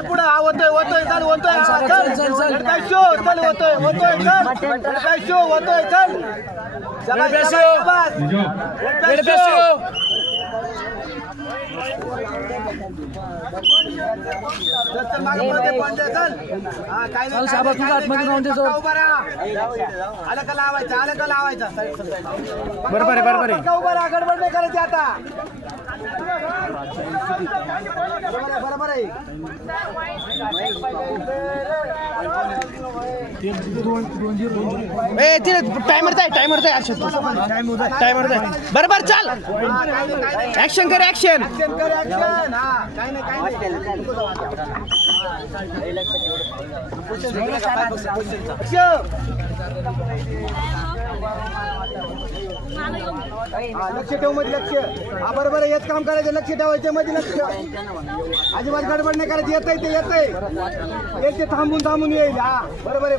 पुढे होतोय होतोय चल होतोय काय शो चल होतोय होतोय चल काय शो होतोय चल आलं का लावायचं बरोबर आहे बरोबर आहे गडबड नाही करायची आता बरोबर आहे टाइमर बरोबर चल ऍक्शन कर ऍक्शन लक्ष ठेव मध्ये लक्ष हा बरोबर हेच काम करायचं लक्ष ठेवायचं मध्ये लक्ष अजिबात गडबड नाही करायची येतंय थांबून येईल हा बरोबर आहे